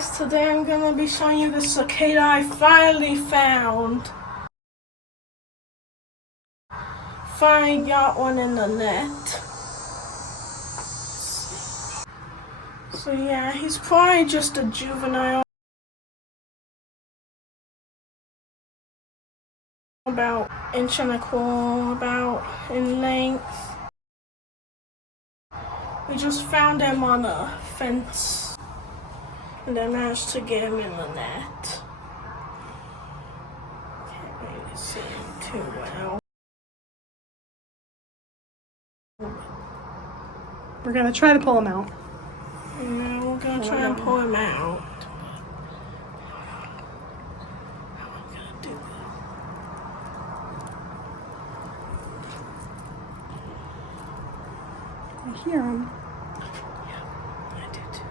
guys, today I'm gonna be showing you the cicada I finally found. Finally got one in the net. So yeah, he's probably just a juvenile. About inch and a quarter about in length. We just found him on a fence and I managed to get him in the net. Can't really see him too well. We're gonna try to pull him out. Yeah, we're gonna try and pull him out. How am I gonna do that? I hear him. Yeah, I do too.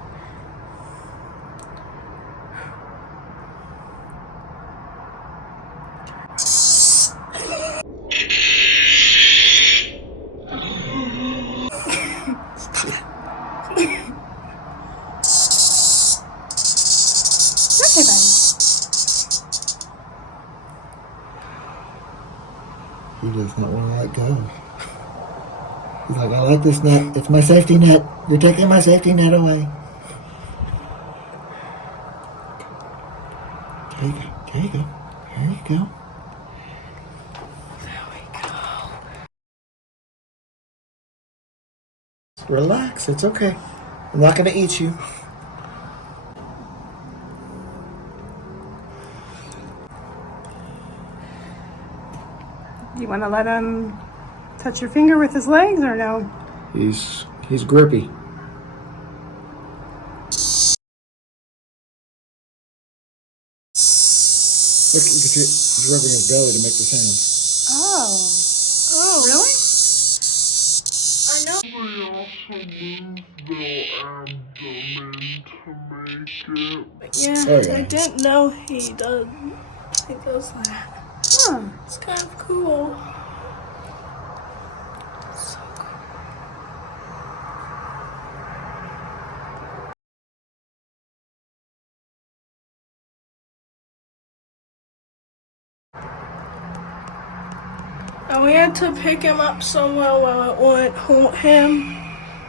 Okay, buddy. He does not want to let go. He's like, I like this net. It's my safety net. You're taking my safety net away. There you go. There you go. There you go. There we go. Relax. It's okay. I'm not going to eat you. You want to let him touch your finger with his legs or no? He's grippy. Look, you can see it. He's rubbing his belly to make the sounds. Oh, really? I know. Yeah, Oh, yeah. I didn't know he does that. Huh. It's kind of cool. So cool. And we had to pick him up somewhere where it wouldn't hurt him.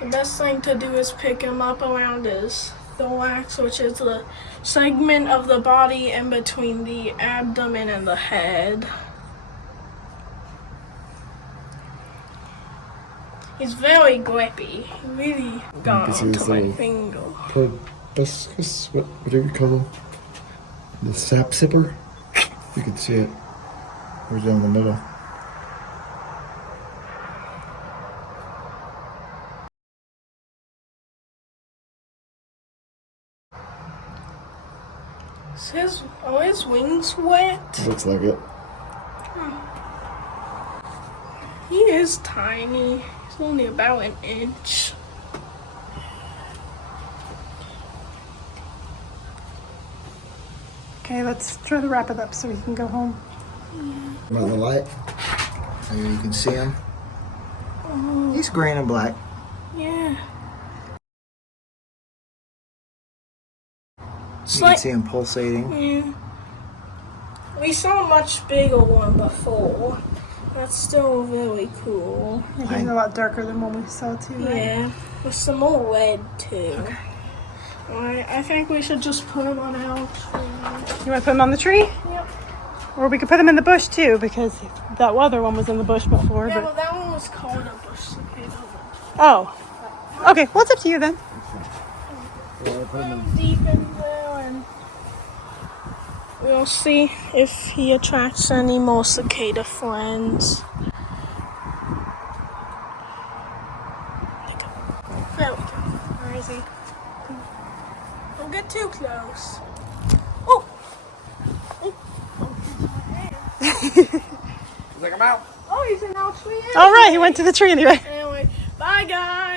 The best thing to do is pick him up around his thorax, which is the segment of the body in between the abdomen and the head. He's very grippy. He really got can see onto his my little finger. Proboscis, whatever you call him. The sap sipper. You can see it. Right down the middle. Are his wings wet? Looks like it. He is tiny. He's only about an inch. Okay, let's try to wrap it up so we can go home. About the light. There you can see him. Oh, He's green and black. yeah. You can see him pulsating. Yeah. We saw a much bigger one before. That's still really cool. He's a lot darker than what we saw too, right? Yeah. With some more red too. Okay. Alright, I think we should just put him on our tree. You want to put him on the tree? Yep. Or we could put him in the bush too, because that other one was in the bush before. Yeah, But... well that one was called a bush cicada. Oh. Okay, well it's up to you then. Put him deep in there and we'll see if he attracts any more cicada friends. There we go. Where is he? Don't get too close. Oh! Like I'm out. Oh, he's in our tree. All right, he went to the tree anyway. Anyway, bye guys.